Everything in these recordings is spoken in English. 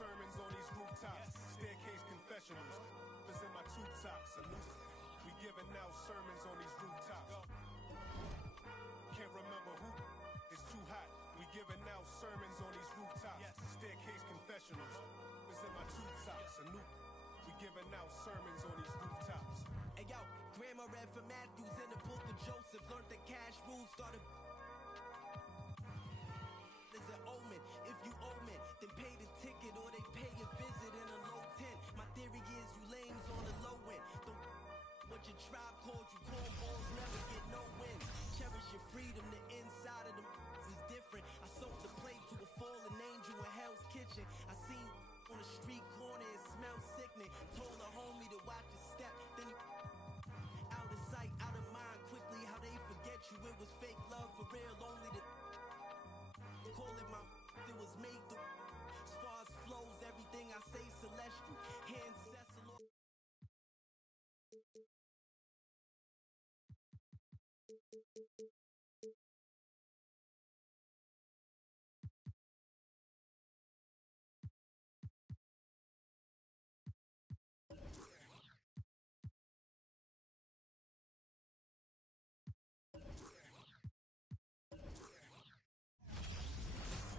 sermons on these rooftops. Staircase confessionals. Was in my tube tops. We giving out sermons on these rooftops. Can't remember who. It's too hot. We giving out sermons on these rooftops. Staircase confessionals. Was in my tube tops. We giving out sermons on these rooftops. Hey yo, Grandma read from Matthews in the book of Joseph. Learned the cash rules, started. Is an omen. If you owe me, then pay the ticket or they pay a visit in a low tent. My theory is you lames on the low end. What your tribe called you cornballs never get no win. Cherish your freedom, the inside of them is different. I sold the plate to a fallen angel in Hell's Kitchen. I seen on the street corner, it smelled sickening. Told a homie to watch his step, then he out of sight, out of mind. Quickly how they forget you, it was fake love for real, only the call it my it was made to. As far as flows, everything I say celestial. Hands Cecil.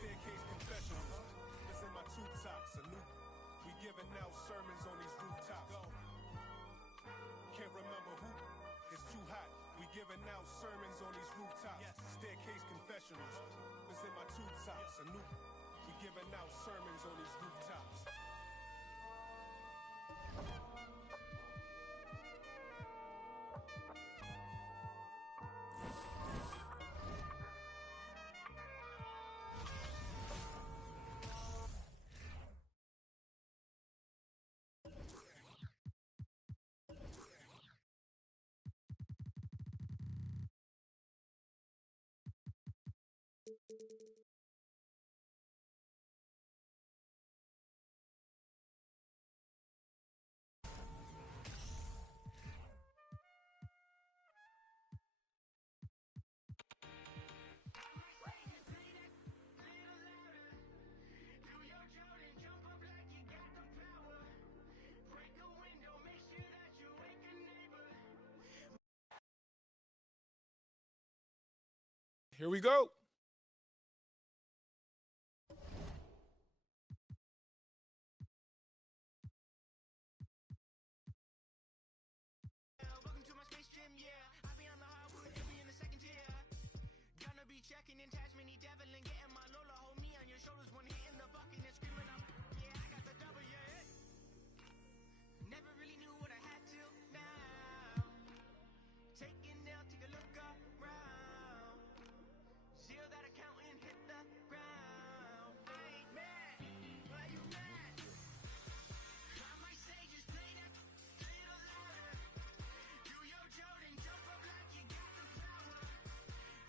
Staircase confessionals. Was in my tube tops. We giving out sermons on these rooftops. Can't remember who. It's too hot. We giving out sermons on these rooftops. Staircase confessionals. Was in my tube tops. We giving out sermons on these rooftops. Here we go. Welcome to my space gym, yeah. I be on the hardwood, you be in the second tier. Gonna be checking in Tasmany Devil and getting my Lola. Hold me on your shoulders when hitting the bucket and screaming up. Yeah, I got the double, yeah. Never really knew what I had till now. Taking down, take a look around. Seal that account and hit the ground. I ain't mad, why you mad? I might say just play that little louder. Do your Jordan, jump up like you got the power.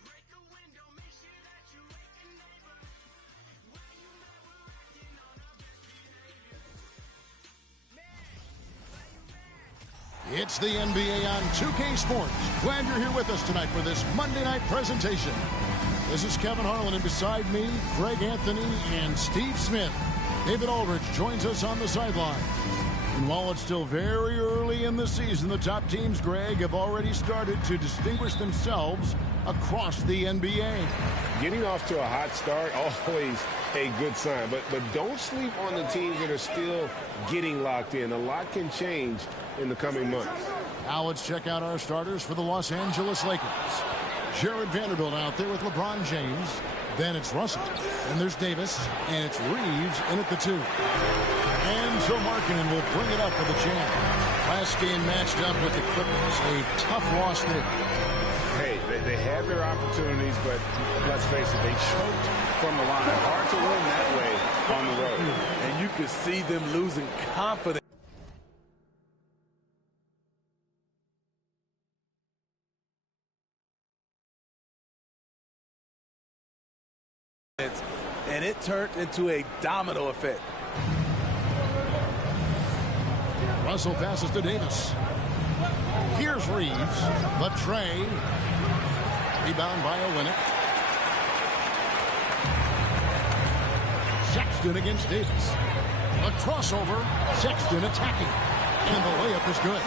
Break a window, make sure that you wake a neighbor. Why you mad, we're acting on our best behavior. Mad, why you mad? It's the NBA on 2K Sports. Glad you're here with us tonight for this Monday night presentation. This is Kevin Harlan, and beside me, Greg Anthony and Steve Smith. David Aldridge joins us on the sideline. And while it's still very early in the season, the top teams, Greg, have already started to distinguish themselves across the NBA. Getting off to a hot start, always a good sign. But don't sleep on the teams that are still getting locked in. A lot can change in the coming months. Now let's check out our starters for the Los Angeles Lakers. Jared Vanderbilt out there with LeBron James. Then it's Russell. And there's Davis. And it's Reeves in at the 2. And Joe Markkanen will bring it up for the Jam. Last game matched up with the Clippers. A tough loss there. Hey, they had their opportunities, but let's face it, they choked from the line. Hard to win that way on the road. And you could see them losing confidence. And it turned into a domino effect. Russell passes to Davis. Here's Reeves. The tray. Rebound by Olynyk. Sexton against Davis. A crossover. Sexton attacking. And the layup is good.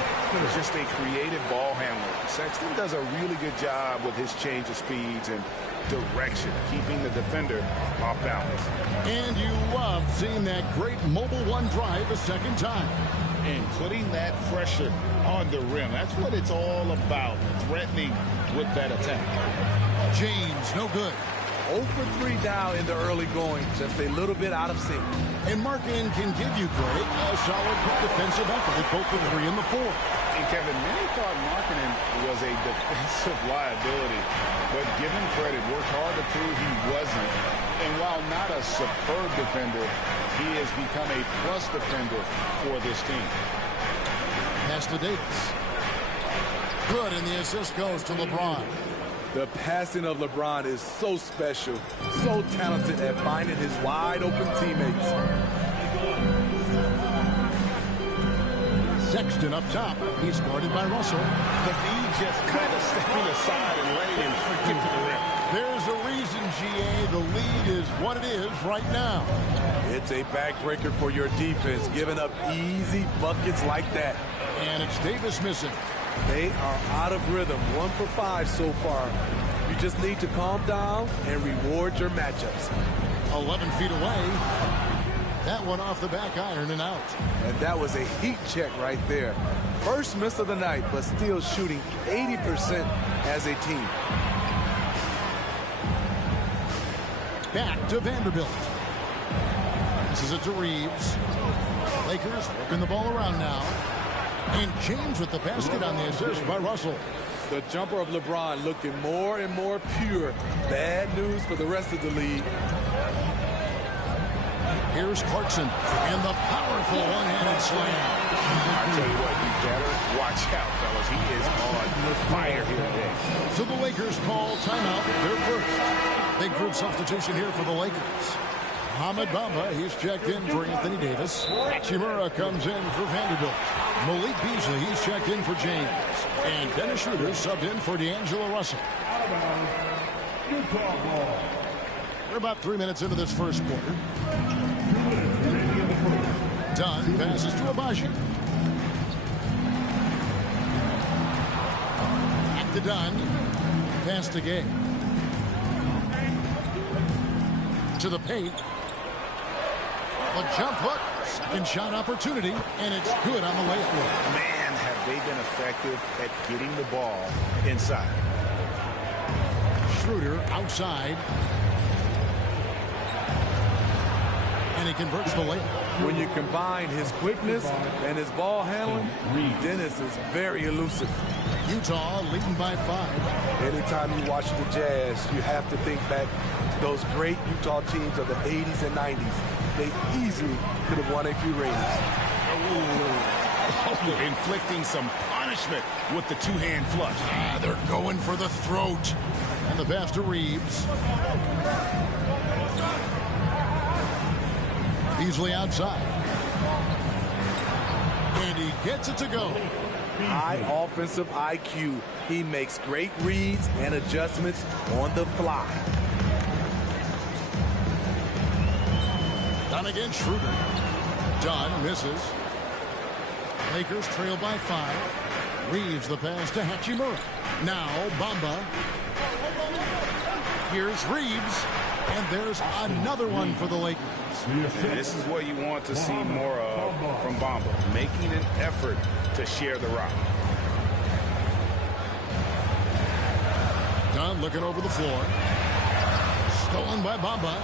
Just a creative ball handler. Sexton does a really good job with his change of speeds and direction, keeping the defender off balance. And you love seeing that great mobile one drive a second time. And putting that pressure on the rim. That's what it's all about, threatening with that attack. James, no good. 0 for 3 now in the early going, just a little bit out of sync. And Markin can give you, Greg, a solid defensive effort at both the 3 and the 4. And Kevin, many thought Markkanen was a defensive liability, but give him credit, worked hard to prove he wasn't. And while not a superb defender, he has become a plus defender for this team. Pass to Davis. Good, and the assist goes to LeBron. The passing of LeBron is so special, so talented at finding his wide-open teammates. Sexton up top. He's guarded by Russell. But he just kind of stepping aside and letting him get to the rim. There's a reason, GA. The lead is what it is right now. It's a backbreaker for your defense, giving up easy buckets like that. And it's Davis missing. They are out of rhythm, 1 for 5 so far. You just need to calm down and reward your matchups. 11 feet away. That one off the back iron and out. And that was a heat check right there. First miss of the night, but still shooting 80% as a team. Back to Vanderbilt. This is it to Reeves. Lakers working the ball around now. And James with the basket on the assist by Russell. The jumper of LeBron looking more and more pure. Bad news for the rest of the league. Here's Clarkson and the powerful one-handed slam. I tell you what, you better watch out, fellas. He is on fire here today. So the Lakers call timeout. Their first. Big group substitution here for the Lakers. Ahmed Bamba, he's checked in for Anthony Davis. Hachimura comes in for Vanderbilt. Malik Beasley, he's checked in for James. And Dennis Schroeder subbed in for D'Angelo Russell. We're about 3 minutes into this first quarter. Dunn passes to Abaji. Back to Dunn. Pass to Gay. To the paint. A jump hook. Second shot opportunity. And it's good on the layup. Man, have they been effective at getting the ball inside. Schroeder outside. And he converts the layup. When you combine his quickness and his ball handling, Dennis is very elusive. Utah leading by 5. Anytime you watch the Jazz, you have to think back to those great Utah teams of the 80s and 90s. They easily could have won a few rings. Oh, inflicting some punishment with the two-hand flush. They're going for the throat. And the pass to Reeves. Beasley outside. And he gets it to go. High offensive IQ. He makes great reads and adjustments on the fly. Dunn against Schroeder. Dunn misses. Lakers trail by 5. Reeves the pass to Hachimura. Now Bamba. Here's Reeves. And there's another one for the Lakers. This is what you want to see more of from Bamba, making an effort to share the rock. Dunn looking over the floor. Stolen by Bamba.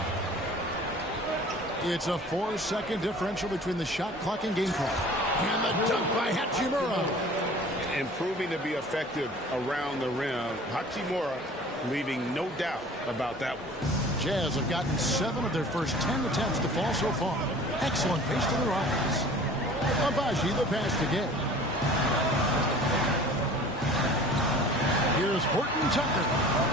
It's a 4-second differential between the shot clock and game clock. And the dunk by Hachimura. And proving to be effective around the rim. Hachimura leaving no doubt about that one. Jazz have gotten 7 of their first 10 attempts to fall so far. Excellent pace to their offense. Abaji the pass to Gay. Here's Horton Tucker.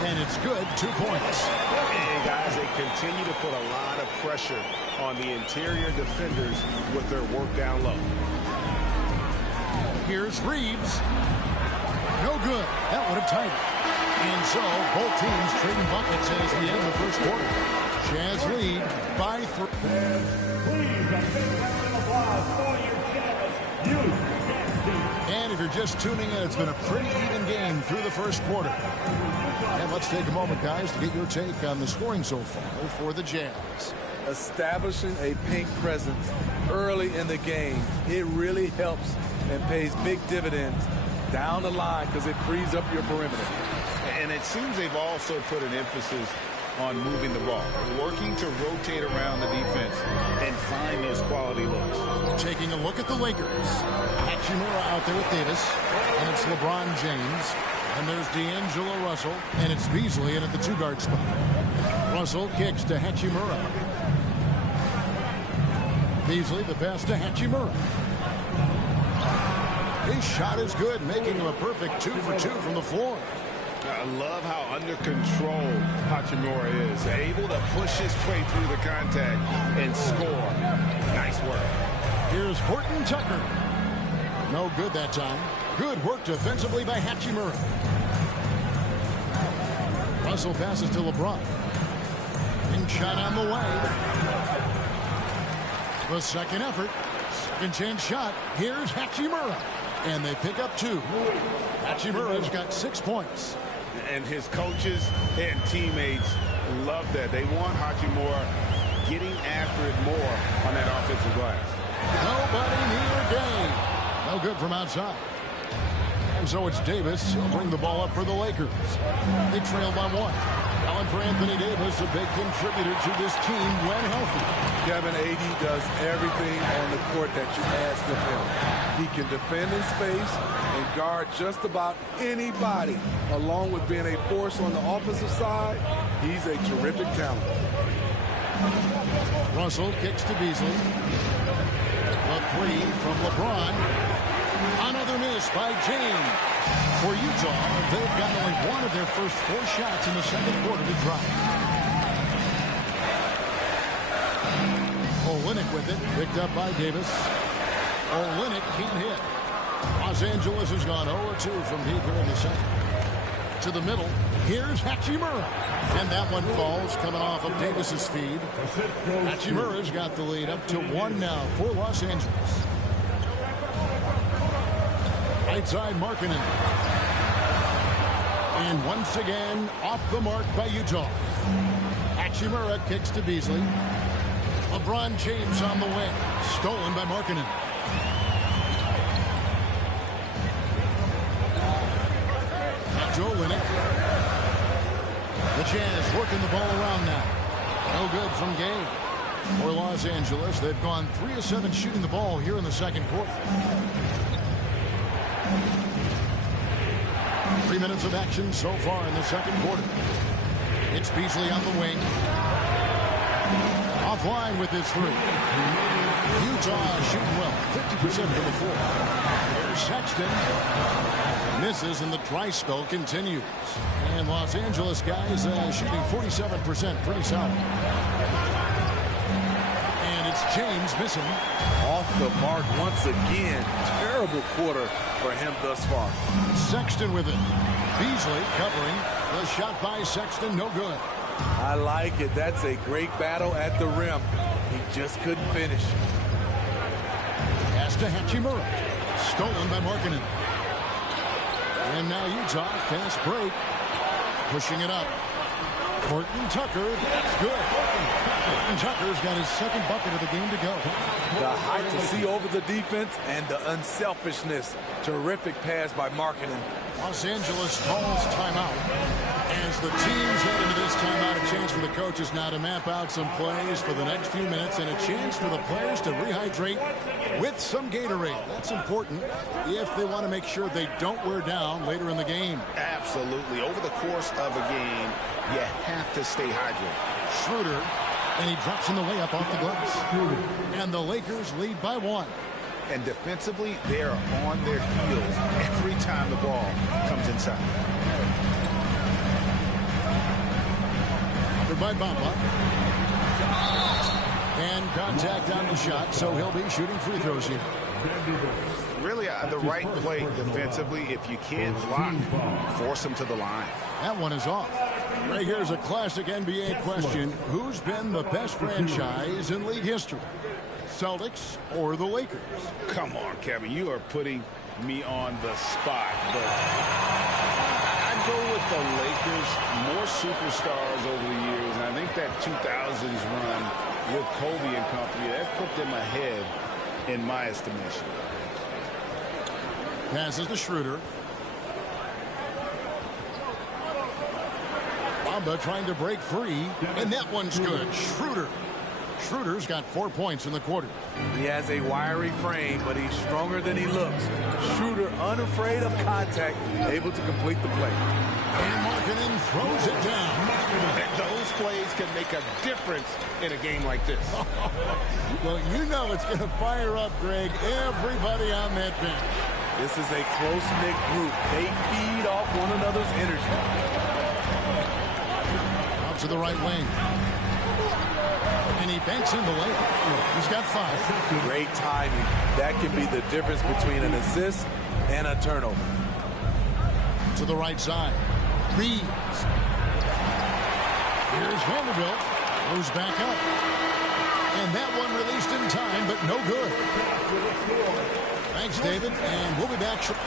And it's good, 2 points. And guys, they continue to put a lot of pressure on the interior defenders with their work down low. Here's Reeves. No good. That would have tied it. And so, both teams trading buckets as we end the first quarter. Jazz lead by 3. Please, a big round of applause for your Jazz youth dance team. And if you're just tuning in, it's been a pretty even game through the first quarter. And let's take a moment, guys, to get your take on the scoring so far for the Jazz. Establishing a pink presence early in the game, it really helps and pays big dividends down the line because it frees up your perimeter. And it seems they've also put an emphasis on moving the ball, working to rotate around the defense and find those quality looks. Taking a look at the Lakers. Hachimura out there with Davis, and it's LeBron James. And there's D'Angelo Russell, and it's Beasley in at the 2-guard spot. Russell kicks to Hachimura. Beasley, the pass to Hachimura. His shot is good, making him a perfect 2 for 2 from the floor. I love how under control Hachimura is. Able to push his way through the contact and score. Nice work. Here's Horton Tucker. No good that time. Good work defensively by Hachimura. Russell passes to LeBron. And shot on the way. The second effort. Second chance shot. Here's Hachimura. And they pick up 2. Hachimura's got 6 points. And his coaches and teammates love that. They want Hachimura getting after it more on that offensive glass. Nobody near game. No good from outside. And so it's Davis. He'll bring the ball up for the Lakers. They trail by 1. Allen for Anthony Davis, a big contributor to this team when healthy. Kevin, AD does everything on the court that you ask of him. He can defend in space and guard just about anybody. Along with being a force on the offensive side, he's a terrific talent. Russell kicks to Beasley. A 3 from LeBron. Another miss by James. For Utah, they've got only one of their first 4 shots in the second quarter to drop. Olynyk with it, picked up by Davis. Olynyk can't hit. Los Angeles has gone 0-2 from deep here in the second. To the middle, here's Hachimura. And that one falls, coming off of Davis's feed. Hachimura's got the lead up to 1 now for Los Angeles. Right side, Markkanen. And once again, off the mark by Utah. Hachimura kicks to Beasley. LeBron James on the wing. Stolen by Markkanen. Joe Olynyk. The Jazz working the ball around now. No good from Gay. For Los Angeles, they've gone 3 of 7 shooting the ball here in the second quarter. 3 minutes of action so far in the second quarter. It's Beasley on the wing. Offline with his 3. Utah shooting well, 50% from the floor. Here's Sexton. Misses and the dry spell continues. And Los Angeles guys shooting 47%, pretty solid. And it's James missing. Off the mark once again. Terrible quarter for him thus far. Sexton with it. Beasley covering. The shot by Sexton, no good. I like it. That's a great battle at the rim. He just couldn't finish. Pass to Hachimura. Stolen by Markkanen. And now Utah, fast break. Pushing it up. Horton Tucker, that's good. Horton Tucker's got his second bucket of the game to go. The height to see over the defense and the unselfishness. Terrific pass by Markkanen. Los Angeles calls timeout. As the teams head into this timeout, a chance for the coaches now to map out some plays for the next few minutes and a chance for the players to rehydrate with some Gatorade. That's important if they want to make sure they don't wear down later in the game. Absolutely. Over the course of a game, you have to stay hydrated. Schroeder, and he drops in the layup off the glass. And the Lakers lead by 1. And defensively, they are on their heels every time the ball comes inside. By Bamba. And contact on the shot, so he'll be shooting free throws here. Really, the right play defensively. If you can't block, force him to the line. That one is off. Right, here's a classic NBA question. Who's been the best franchise in league history? Celtics or the Lakers? Come on, Kevin. You are putting me on the spot. But I'd go with the Lakers. More superstars over the years. And I think that 2000s run with Kobe and company, that put them ahead in my estimation. Passes to Schroeder. Bamba trying to break free, and that one's good. Schroeder's got 4 points in the quarter. He has a wiry frame, but he's stronger than he looks. Schroeder, unafraid of contact, able to complete the play. And Markkanen throws it down. Those plays can make a difference in a game like this. Well, you know it's going to fire up, Greg, everybody on that bench. This is a close-knit group. They feed off one another's energy. Out to the right wing. And he banks in the lane. He's got 5. Great timing. That can be the difference between an assist and a turnover. To the right side. Reeves. Here's Vanderbilt. Goes back up. And that one released in time, but no good. Thanks, David. And we'll be back shortly.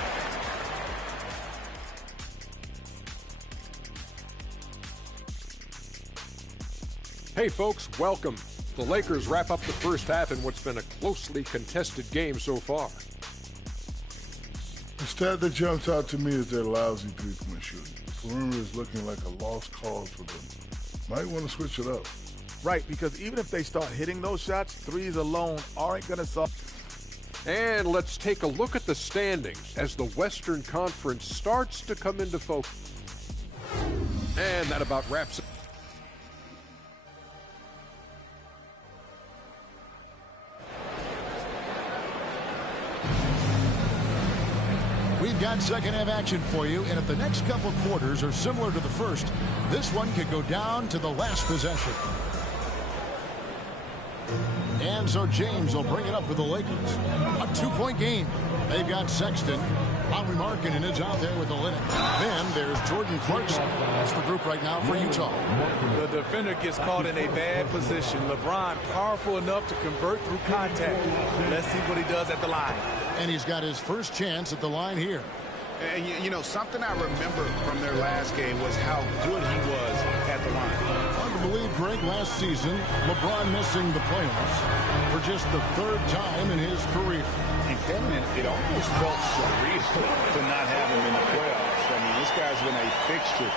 Hey folks, welcome. The Lakers wrap up the first half in what's been a closely contested game so far. The stat that jumps out to me is their lousy three-point shooting. The perimeter is looking like a lost cause for them. Might want to switch it up. Right, because even if they start hitting those shots, threes alone aren't going to solve. And let's take a look at the standings as the Western Conference starts to come into focus. And that about wraps it. We've got second half action for you, and if the next couple quarters are similar to the first, this one could go down to the last possession. And so James will bring it up for the Lakers. A 2-point game. They've got Sexton. Lauri Markkanen is out there with the Linux. Then there's Jordan Clarkson. That's the group right now for Utah. The defender gets caught in a bad position. LeBron powerful enough to convert through contact. Let's see what he does at the line. And he's got his first chance at the line here. And you know, something I remember from their last game was how good he was at the line. Hard to believe, Greg, last season, LeBron missing the playoffs for just the 3rd time in his career. And Kevin, it almost felt surreal to not have him in the playoffs. I mean, this guy's been a fixture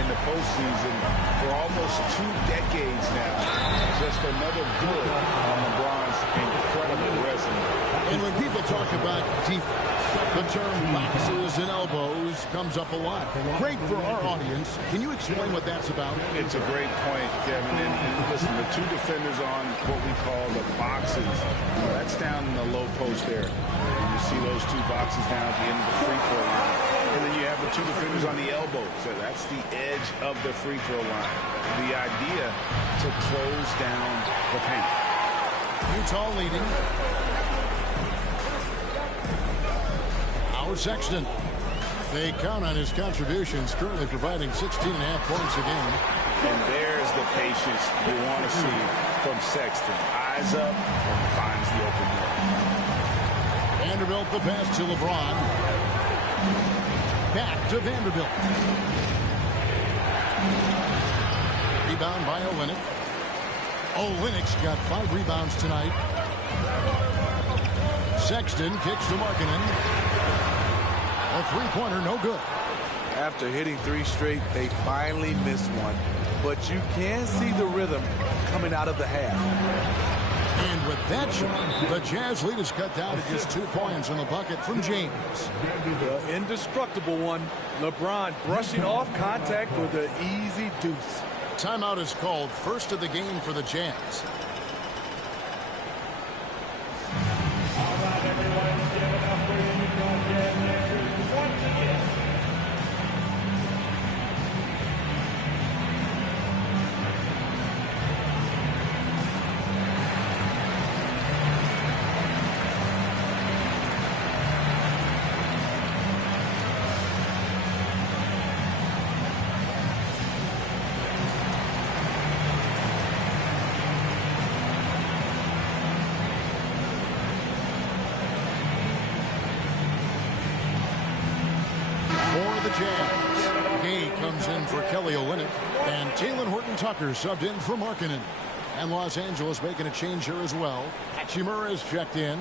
in the postseason for almost 2 decades now. Just another good on LeBron's incredible resume. And when people talk about defense, the term boxes and elbows comes up a lot. Great for our audience. Can you explain what that's about? It's a great point, Kevin. And listen, the 2 defenders on what we call the boxes, that's down in the low post there. You see those 2 boxes down at the end of the free throw line. And then you have the 2 defenders on the elbow. So that's the edge of the free throw line. The idea to close down the paint. Utah leading. Sexton. They count on his contributions, currently providing 16.5 points a game. And there's the patience you want to see from Sexton. Eyes up and finds the open door. Vanderbilt the pass to LeBron. Back to Vanderbilt. Rebound by Olynyk. Olynyk's got 5 rebounds tonight. Sexton kicks to Markkanen. A 3-pointer, no good. After hitting 3 straight, they finally missed one. But you can see the rhythm coming out of the half. And with that shot, the Jazz lead is cut down to just 2 points in the bucket from James. The indestructible one. LeBron brushing off contact for the easy deuce. Timeout is called, first of the game for the Jazz. All right, everyone, give it up for the Utah Jazz once again. for Kelly Olynyk. And Talen Horton-Tucker subbed in for Markkanen. And Los Angeles making a change here as well. Hachimura is checked in.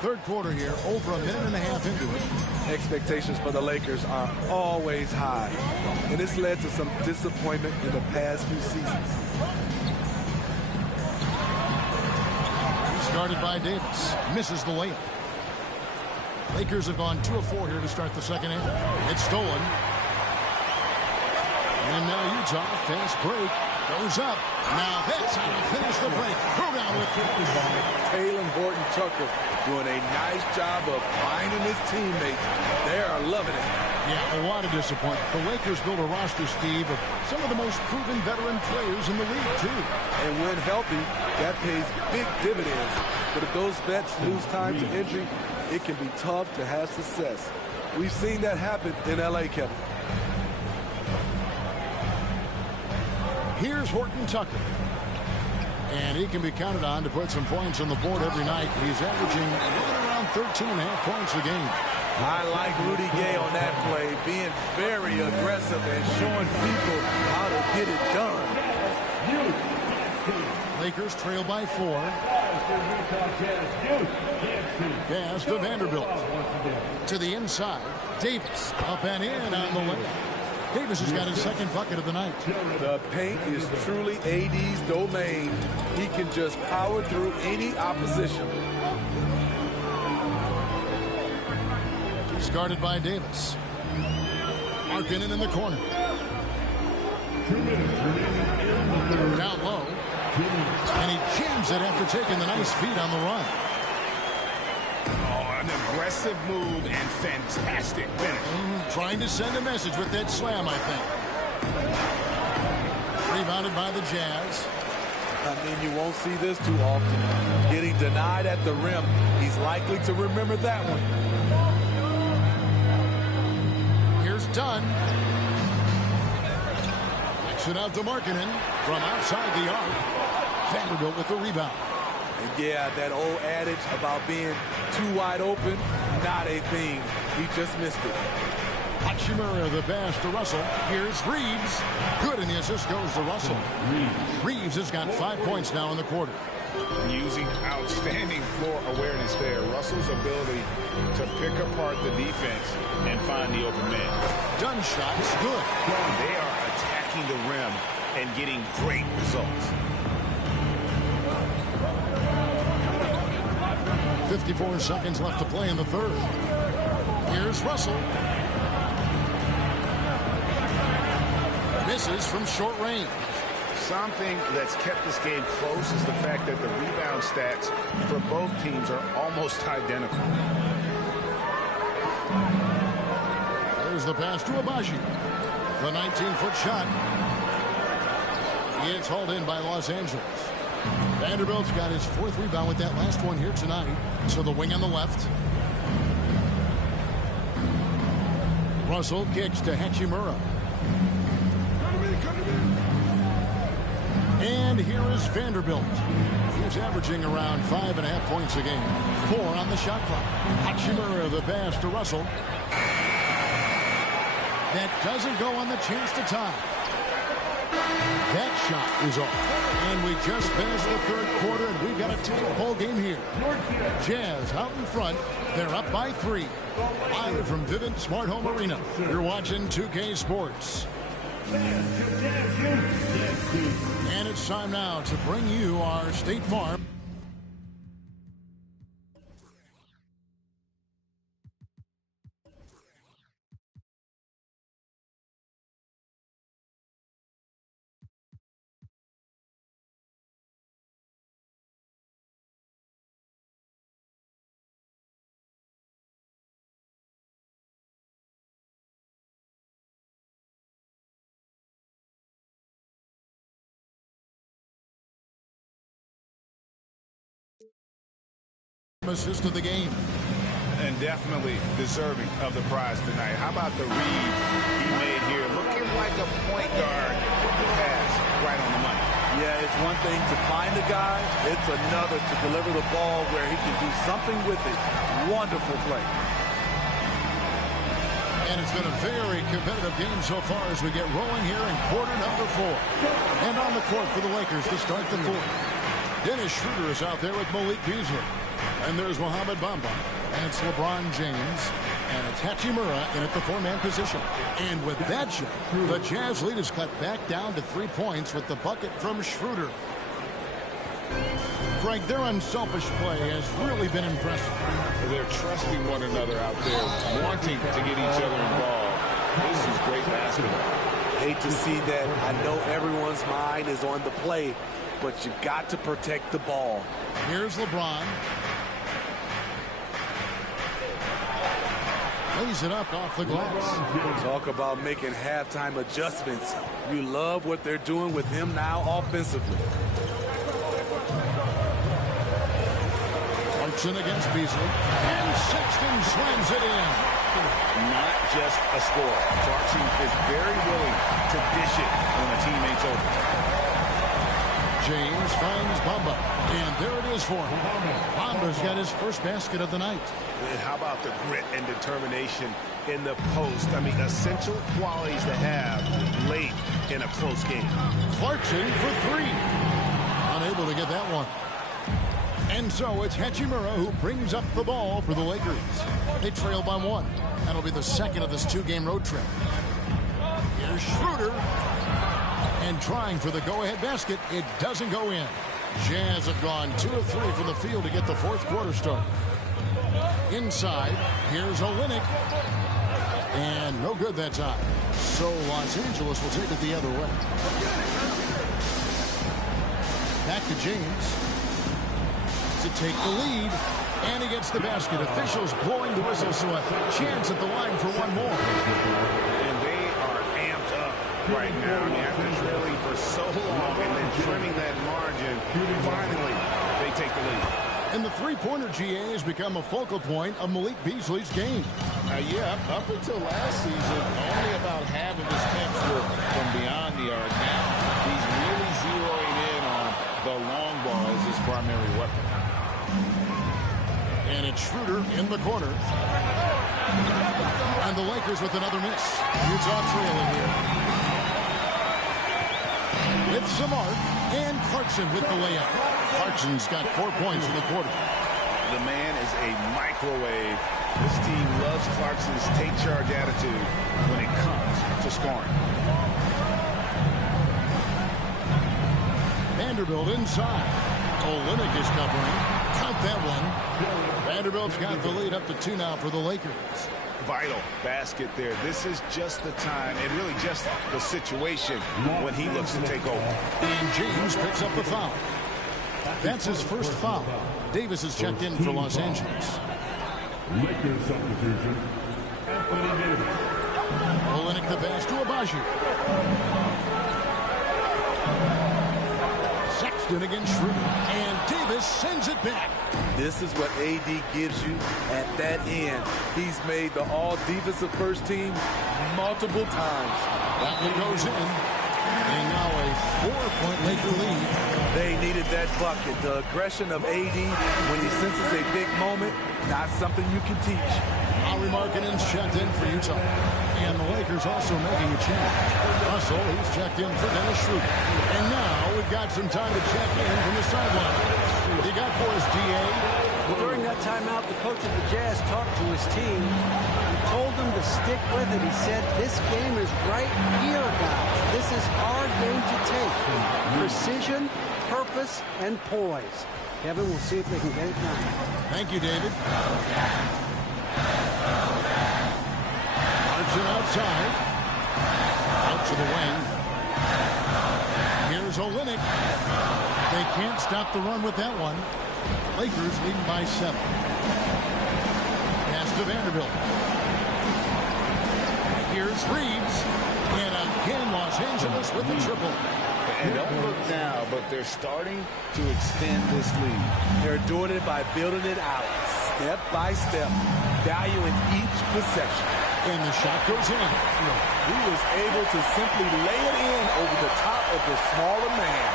Third quarter here, over a minute and a half into it. Expectations for the Lakers are always high, and it's led to some disappointment in the past few seasons. He's guarded by Davis. Misses the layup. Lakers have gone 2 of 4 here to start the second half. It's stolen. And now Utah, fast break, goes up. Now that's how to finish the break. Throw down with 50. Talen Horton-Tucker doing a nice job of finding his teammates. They are loving it. Yeah, a lot of disappointment. The Lakers built a roster, Steve, of some of the most proven veteran players in the league, too. And when healthy, that pays big dividends. But if those vets lose time to injury, it can be tough to have success. We've seen that happen in L.A., Kevin. Here's Horton-Tucker. And he can be counted on to put some points on the board every night. He's averaging right around 13.5 points a game. I like Rudy Gay on that play, being very aggressive and showing people how to get it done. Lakers trail by 4. Pass to Vanderbilt. To the inside. Davis up and in on the layup. Davis has got his second bucket of the night. The paint is truly AD's domain. He can just power through any opposition. He's guarded by Davis. Markkanen in the corner. Down low. And he jams it after taking the nice feed on the run. Oh, an aggressive move and fantastic finish. Trying to send a message with that slam, I think. Rebounded by the Jazz. I mean, you won't see this too often. Getting denied at the rim. He's likely to remember that one. Here's Dunn. Kicks it out to Markkanen from outside the arc. Vanderbilt with the rebound. And yeah, that old adage about being too wide open, not a thing. He just missed it. Hachimura the pass to Russell. Here's Reeves. Good, and the assist goes to Russell. Reeves has got 5 points now in the quarter. Using outstanding floor awareness there. Russell's ability to pick apart the defense and find the open man. Dunn shot's good. They are attacking the rim and getting great results. 54 seconds left to play in the third. Here's Russell. Misses from short range. Something that's kept this game close is the fact that the rebound stats for both teams are almost identical. There's the pass to Abaji. The 19-foot shot. It's hauled in by Los Angeles. Vanderbilt's got his 4th rebound with that last one here tonight. So the wing on the left. Russell kicks to Hachimura. And here is Vanderbilt. He's averaging around 5.5 points a game. 4 on the shot clock. Hachimura the pass to Russell. That doesn't go on the chance to tie. That shot is off. And we just finished the third quarter, and we've got a tight ball game here. Jazz out in front. They're up by 3. Live from Vivint Smart Home Arena. You're watching 2K Sports. And it's time now to bring you our State Farm. Assist of the game. And definitely deserving of the prize tonight. How about the read he made here? Looking like a point guard put the pass right on the money. Yeah, it's one thing to find a guy. It's another to deliver the ball where he can do something with it. Wonderful play. And it's been a very competitive game so far as we get rolling here in quarter number 4. And on the court for the Lakers to start the fourth. Dennis Schroeder is out there with Malik Beasley. And there's Mohamed Bamba. And it's LeBron James. And it's Hachimura in at the 4-man position. And with that shot, the Jazz lead is cut back down to 3 points with the bucket from Schroeder. Greg, their unselfish play has really been impressive. They're trusting one another out there, wanting to get each other involved. This is great basketball. Hate to see that. I know everyone's mind is on the play, but you got to protect the ball. Here's LeBron. Lays it up off the glass. Talk about making halftime adjustments. You love what they're doing with him now offensively. Clarkson against Beasley. And Sexton slams it in. Not just a score. Clarkson is very willing to dish it when a teammate's open. James finds Bamba. And there it is for him. Bamba's got his first basket of the night. And how about the grit and determination in the post? I mean, essential qualities to have late in a close game. Clarkson for 3. Unable to get that one. And so it's Hachimura who brings up the ball for the Lakers. They trail by 1. That'll be the second of this 2-game road trip. Here's Schroeder. And trying for the go-ahead basket. It doesn't go in. Jazz have gone 2 of 3 from the field to get the fourth quarter started. Inside, here's Olynyk. And no good that time. So Los Angeles will take it the other way. Back to James to take the lead. And he gets the basket. Officials blowing the whistle, so a chance at the line for one more. And they are amped up right now. I mean, after trailing for so long and then trimming that margin, finally they take the lead. And the three-pointer, GA, has become a focal point of Malik Beasley's game. Yeah, up until last season, only about half of his attempts were from beyond the arc. Now, he's really zeroing in on the long ball as his primary weapon. And it's Schroeder in the corner. And the Lakers with another miss. Utah trailing here. With Samart and Clarkson with the layup. Clarkson's got 4 points in the quarter. The man is a microwave. This team loves Clarkson's take-charge attitude when it comes to scoring. Vanderbilt inside. Olynyk is covering. Count that one. Vanderbilt's got the lead up to 2 now for the Lakers. Vital basket there. This is just the time and really just the situation when he looks to take over. And James picks up the foul. That's his first foul. Davis is checked in for Los Angeles. Lakers substitution, Anthony Davis. Olynyk the pass to Abaji. Sexton against Schroeder. And Davis sends it back. This is what AD gives you at that end. He's made the all-defensive first team multiple times. That one goes in. And now a 4-point Laker lead. They needed that bucket. The aggression of AD when he senses a big moment, not something you can teach. Lauri Markkanen's checked in for Utah. And the Lakers also making a change. Russell, he's checked in for Dennis Schroeder. And now we've got some time to check in from the sideline. You got for us, DA. During that timeout, the coach of the Jazz talked to his team. He told them to stick with it. He said, this game is right here, guys. This is our game to take. Precision, purpose, and poise. Kevin, we'll see if they can get it done. Thank you, David. Martin outside. Out to the wing. Here's Olynyk. They can't stop the run with that one. Lakers leading by 7. Pass to Vanderbilt. Here's Reeves. And again, Los Angeles with the triple. And don't look now, but they're starting to extend this lead. They're doing it by building it out, step by step, valuing each possession. And the shot goes in. He was able to simply lay it in over the top of the smaller man.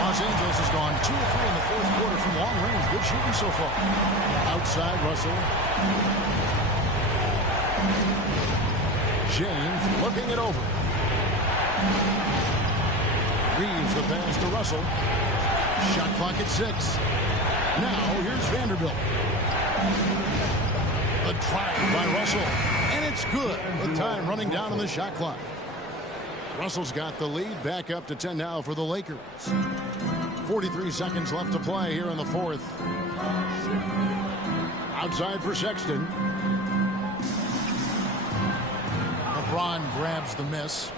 Los Angeles has gone 2 of 3 in the fourth quarter from long range. Good shooting so far. Outside, Russell. James looking it over. Reeves the pass to Russell. Shot clock at 6. Now here's Vanderbilt. The drive by Russell. And it's good with time running down on the shot clock. Russell's got the lead. Back up to 10 now for the Lakers. 43 seconds left to play here in the fourth. Outside for Sexton. LeBron grabs the miss.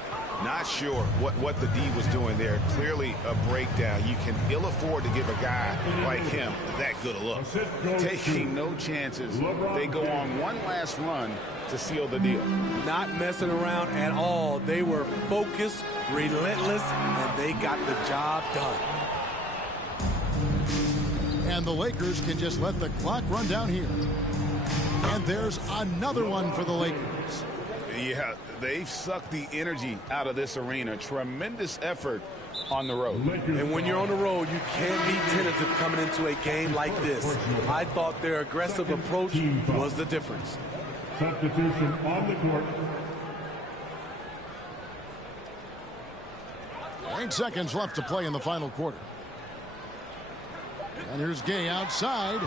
Not sure what the D was doing there. Clearly a breakdown. You can ill afford to give a guy like him that good a look. Taking no chances. They go on one last run to seal the deal. Not messing around at all. They were focused, relentless, and they got the job done. And the Lakers can just let the clock run down here. And there's another one for the Lakers. Yeah, they've sucked the energy out of this arena. Tremendous effort on the road. And when you're on the road, you can't be tentative coming into a game like this. I thought their aggressive approach was the difference. Substitution on the court. 8 seconds left to play in the final quarter. And here's Gay outside.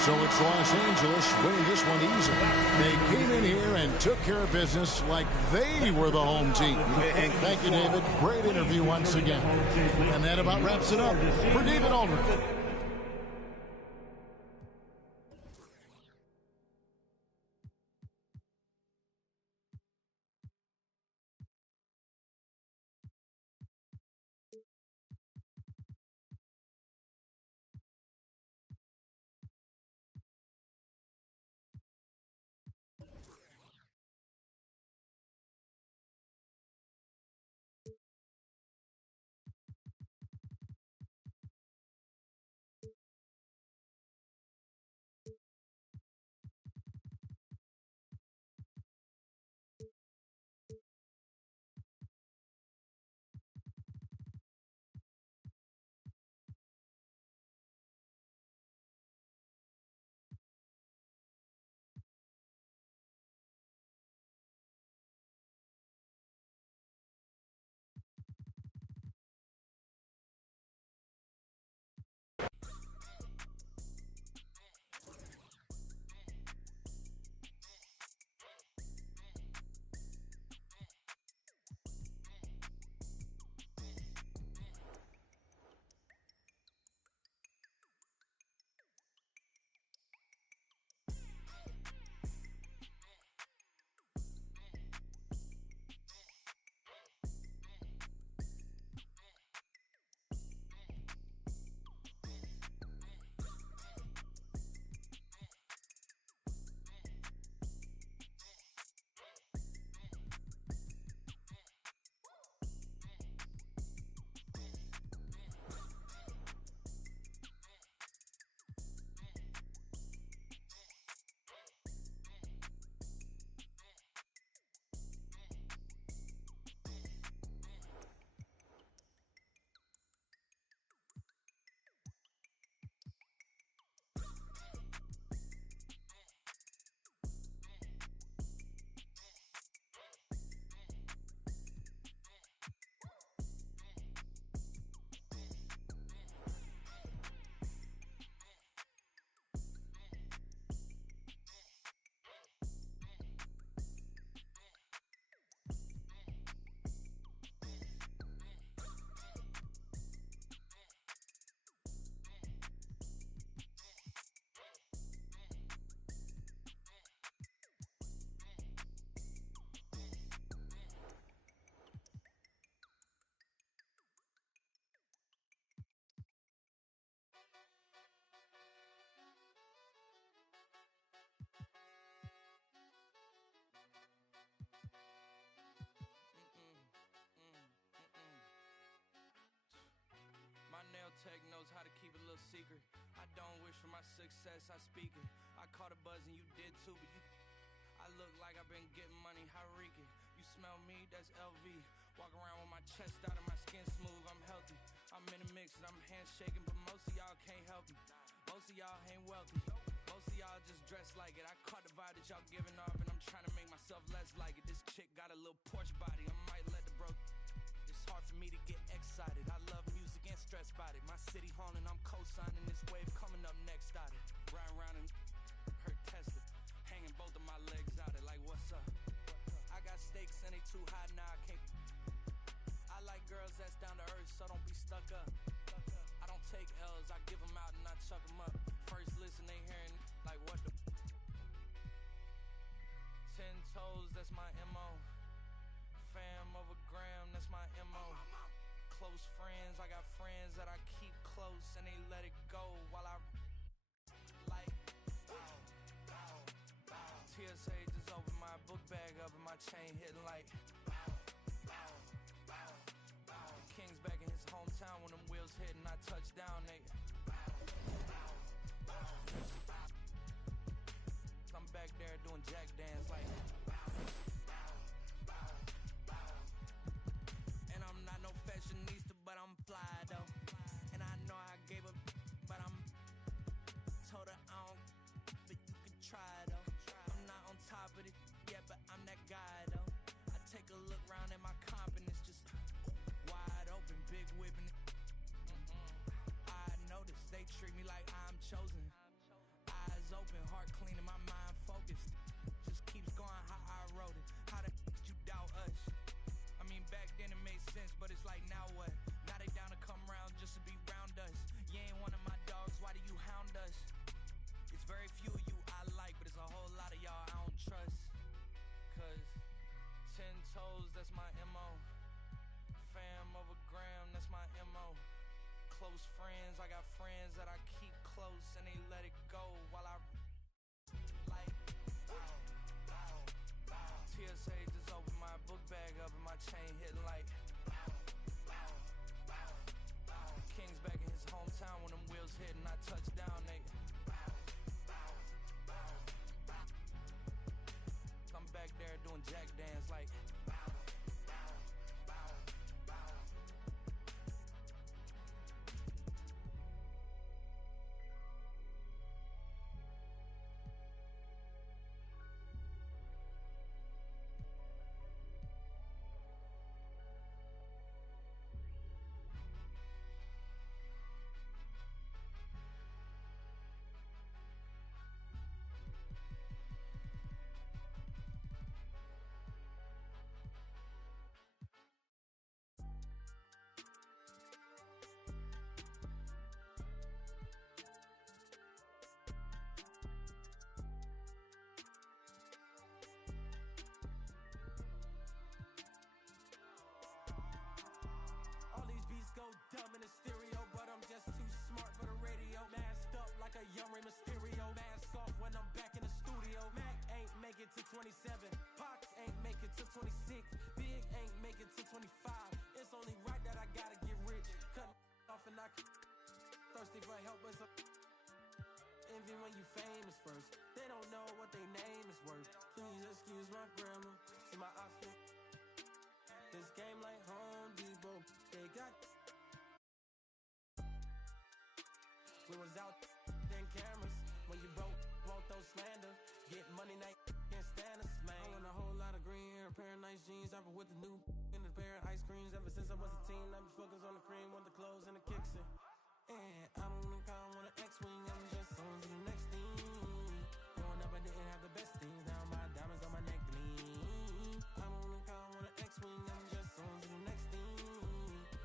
So it's Los Angeles winning this one easily. They came in here and took care of business like they were the home team. Thank you, David. Great interview once again. And that about wraps it up for David Aldridge. Tech knows how to keep it a little secret. I don't wish for my success, I speak it. I caught a buzz and you did too, but I look like I've been getting money. Hariki, you smell me? That's LV. Walk around with my chest out and my skin smooth. I'm healthy. I'm in a mix and I'm handshaking, but most of y'all can't help me. Most of y'all ain't wealthy. Most of y'all just dress like it. I caught the vibe that y'all giving off, and I'm trying to make myself less like it. This chick got a little Porsche body. I might let the bro. It's hard for me to get excited. I love music and stress about it. My city haunting, I'm co-signing this wave coming up next out it. Riding around and hurt tested. Hanging both of my legs out it like what's up? I got stakes and they too high now I can't. I like girls that's down to earth, so don't be stuck up. I don't take L's, I give them out and I chuck them up. First listen, they hearing like what the 10 toes, that's my MO. Fam over gram, that's my MO. Close friends, I got friends that I keep close and they let it go while I like TSA just opened my book bag up and my chain hitting like King's back in his hometown when them wheels hit and I touch down, nigga. I'm back there doing jack dance like and I'm not no fashionista, but I'm fly though. And I know I gave up, but I'm told her I don't, but you can try though. I'm not on top of it yet, but I'm that guy though. I take a look round at my confidence just wide open, big whipping it. I notice they treat me like I'm chosen. Eyes open, heart clean, and my mind focused. Just keeps going how I wrote it. How the you doubt us? I mean, back then it made sense, but it's like now what? Now they down to come round just to be round us. You ain't one of my dogs, why do you hound us? It's very few of you I like, but it's a whole lot of y'all I don't trust. Cause 10 toes, that's my MO. Fam over gram, that's my MO. Close friends, I got friends that I keep close and they let it go while I like TSA just opened my book bag up and my chain hitting like King's back in his hometown when them wheels hit and I touch down, nigga. I'm back there doing jack dance like all these beats go dumb in the stereo, but I'm just too smart for the radio. Masked up like a young Rey Mysterio. Mask off when I'm back in the studio. Mac ain't make it to 27. Pac ain't make it to 26. Big ain't make it to 25. It's only right that I gotta get rich. Cutting off and I thirsty for help, but some envy when you famous first. They don't know what their name is worth. Please excuse my grammar. See my outfit. This game like Home Depot. They got we was out then cameras. When you broke, won't throw slander. Get money night, can't stand us, man. I want a whole lot of green hair, a pair of nice jeans. I've been with the new and a pair of ice creams. Ever since I was a teen, I've been focused on the cream, want the clothes and the kicks in. And I don't think I want an X-wing, I'm just on to the next thing. Growing up, I didn't have the best things. Now my diamonds on my neck gleam. I don't think I want an X-wing, I'm just on to the next thing.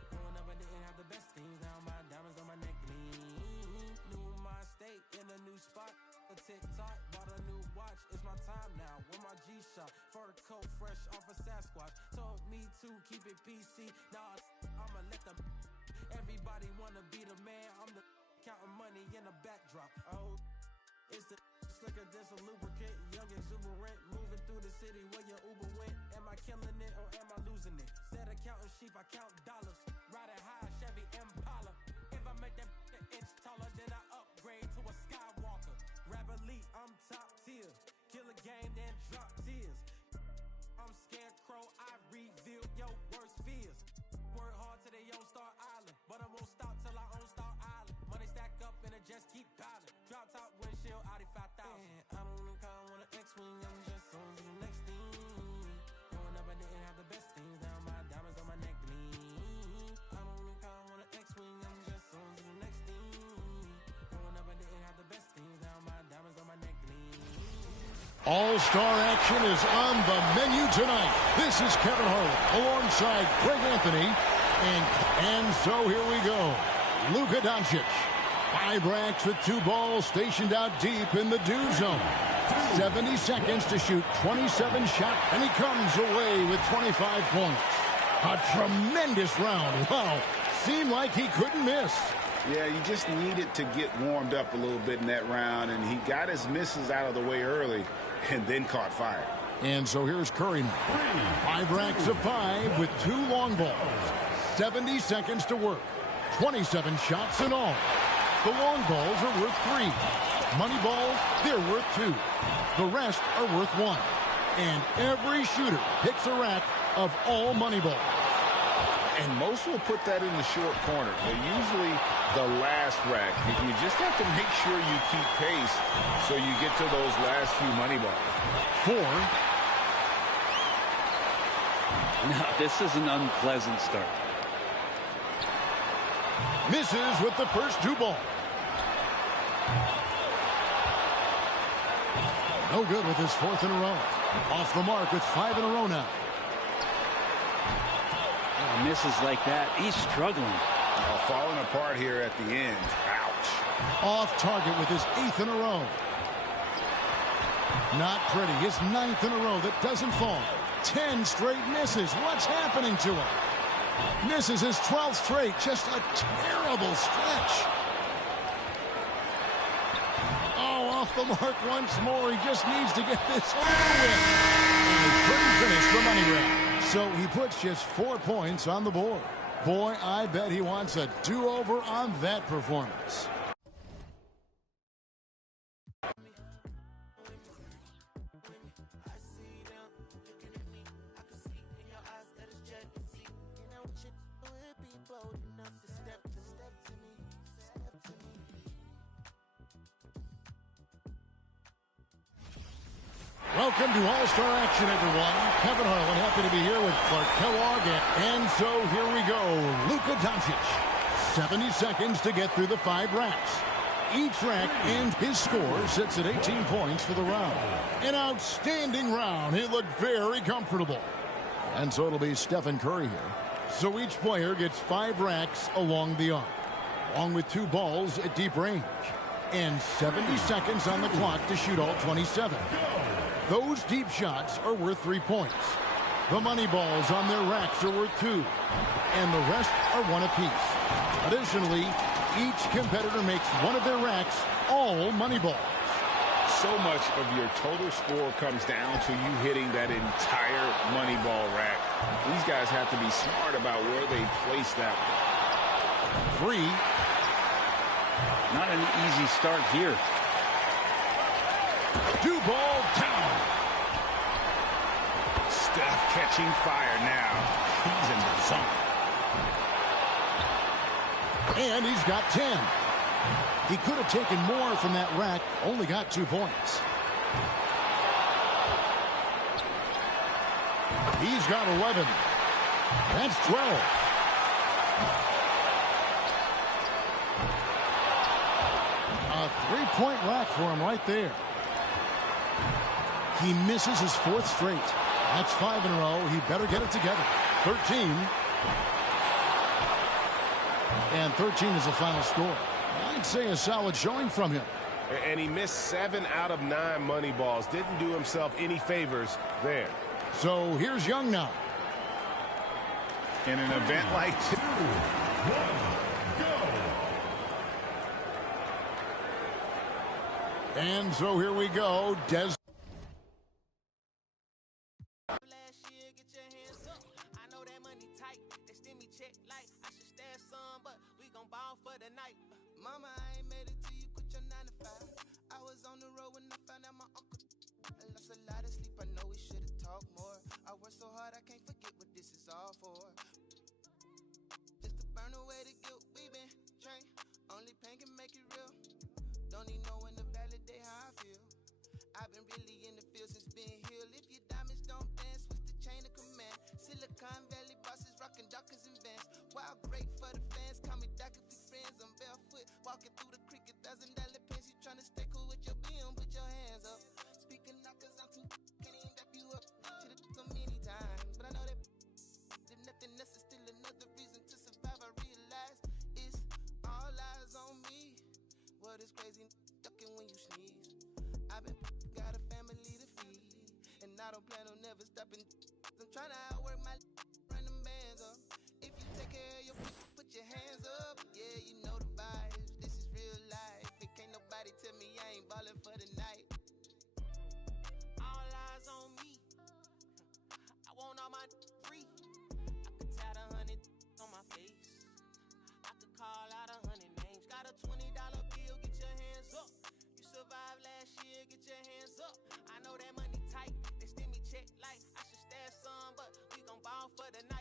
Growing up, I didn't have the best things. Now my diamonds on my neck gleam. New my state in a new spot. A TikTok, bought a new watch. It's my time now. With my G-Shock, fur coat fresh off a Sasquatch. Told me to keep it PC. Now I'ma let them. Everybody wanna be the man. I'm the counting money in a backdrop. Oh, it's the slicker than some lubricant. Young exuberant, moving through the city where your Uber went. Am I killing it or am I losing it? Instead of counting sheep, I count dollars. Riding high, Chevy Impala. If I make that an inch taller, then I upgrade to a Skywalker. Rap elite, I'm here. Kill a game, then drop tears. I'm scarecrow, I reveal your worst fears. Work hard till they own Star Island, but I won't stop till I own Star Island. Money stack up and I just keep piling. Drop top windshield, Audi 5000. I don't think I want an X-Wing, I'm just on to the next thing. Growing up I didn't have the best things, now my diamonds on my neck gleam. I don't think I want an X-Wing, I'm just on to the next thing. Growing up I didn't have the best things, now my diamonds on my neck gleam. All-star action is on the menu tonight. This is Kevin Harlan alongside Greg Anthony. And so here we go. Luka Doncic. 5 racks with 2 balls stationed out deep in the dew zone. 70 seconds to shoot 27 shots, and he comes away with 25 points. A tremendous round. Wow. Seemed like he couldn't miss. Yeah, you just needed to get warmed up a little bit in that round, and he got his misses out of the way early and then caught fire. And so here's Curry now. 5 racks of 5 with 2 long balls. 70 seconds to work. 27 shots in all. The long balls are worth 3. Money balls, they're worth 2. The rest are worth 1. And every shooter picks a rack of all money balls. And most will put that in the short corner. They're usually the last rack. You just have to make sure you keep pace so you get to those last few money balls. 4. No, this is an unpleasant start. Misses with the first 2 balls. No good with his 4th in a row. Off the mark with 5 in a row now. Misses like that, he's struggling. Falling apart here at the end. Ouch. Off target with his 8th in a row. Not pretty. His 9th in a row that doesn't fall. 10 straight misses. What's happening to him? Misses his 12th straight. Just a terrible stretch. Oh, off the mark once more. He just needs to get this over with. And he couldn't finish the money round. So he puts just 4 points on the board. Boy, I bet he wants a do-over on that performance. Welcome to All-Star Action, everyone. Kevin Harlan, happy to be here with Clark Kellogg. And so here we go. Luka Doncic. 70 seconds to get through the 5 racks. Each rack and his score sits at 18 points for the round. An outstanding round. He looked very comfortable. And so it'll be Stephen Curry here. So each player gets 5 racks along the arc, along with 2 balls at deep range. And 70 seconds on the clock to shoot all 27. Those deep shots are worth 3 points. The money balls on their racks are worth 2. And the rest are 1 apiece. Additionally, each competitor makes one of their racks all money balls. So much of your total score comes down to you hitting that entire money ball rack. These guys have to be smart about where they place that one. 3. Not an easy start here. 2 ball down. Steph catching fire now. He's in the zone. And he's got 10. He could have taken more from that rack, only got 2 points. He's got 11. That's 12. A 3-point rack for him right there. He misses his 4th straight. That's 5 in a row. He better get it together. 13. And 13 is the final score. I'd say a solid showing from him. And he missed 7 out of 9 money balls. Didn't do himself any favors there. So here's Young now. In an event like this. 2, 1, go. And so here we go. Des. Mama, I ain't made it till you quit your 9 to 5. I was on the road when I found out my uncle away the guilt, we been trained. Only pain can make it real. Don't need no one to validate how I feel. I've been really in the field since being healed. If your diamonds don't dance, switch the chain of command. Silicon Valley bosses rocking Dockers and Vans. Wild great for the fans, call me Doc if we friends. I'm barefoot, walking through the creek, $1,000 pants. You tryna stay cool with your BM, put your hands up. Speaking out cause I'm too, can't even dap you up. Should've so many times, but I know that did nothing else is still another reason to survive. I realize it's all eyes on me. What is crazy, ducking when you sneeze. I've been got a family to feed, and I don't plan on never stopping. I'm trying to outwork my run them bands up. If you take care of your people, put your hands up. Yeah, you know the vibes. This is real life. It can't nobody tell me I ain't ballin' for the night. All eyes on me. I want all my free. I could tat 100 on my face. I could call out 100 names. Got a $20 bill, get your hands up. You survived last year, get your hands up. I know that money tight, they send me check like I should stash some, but we gon' ball for the night.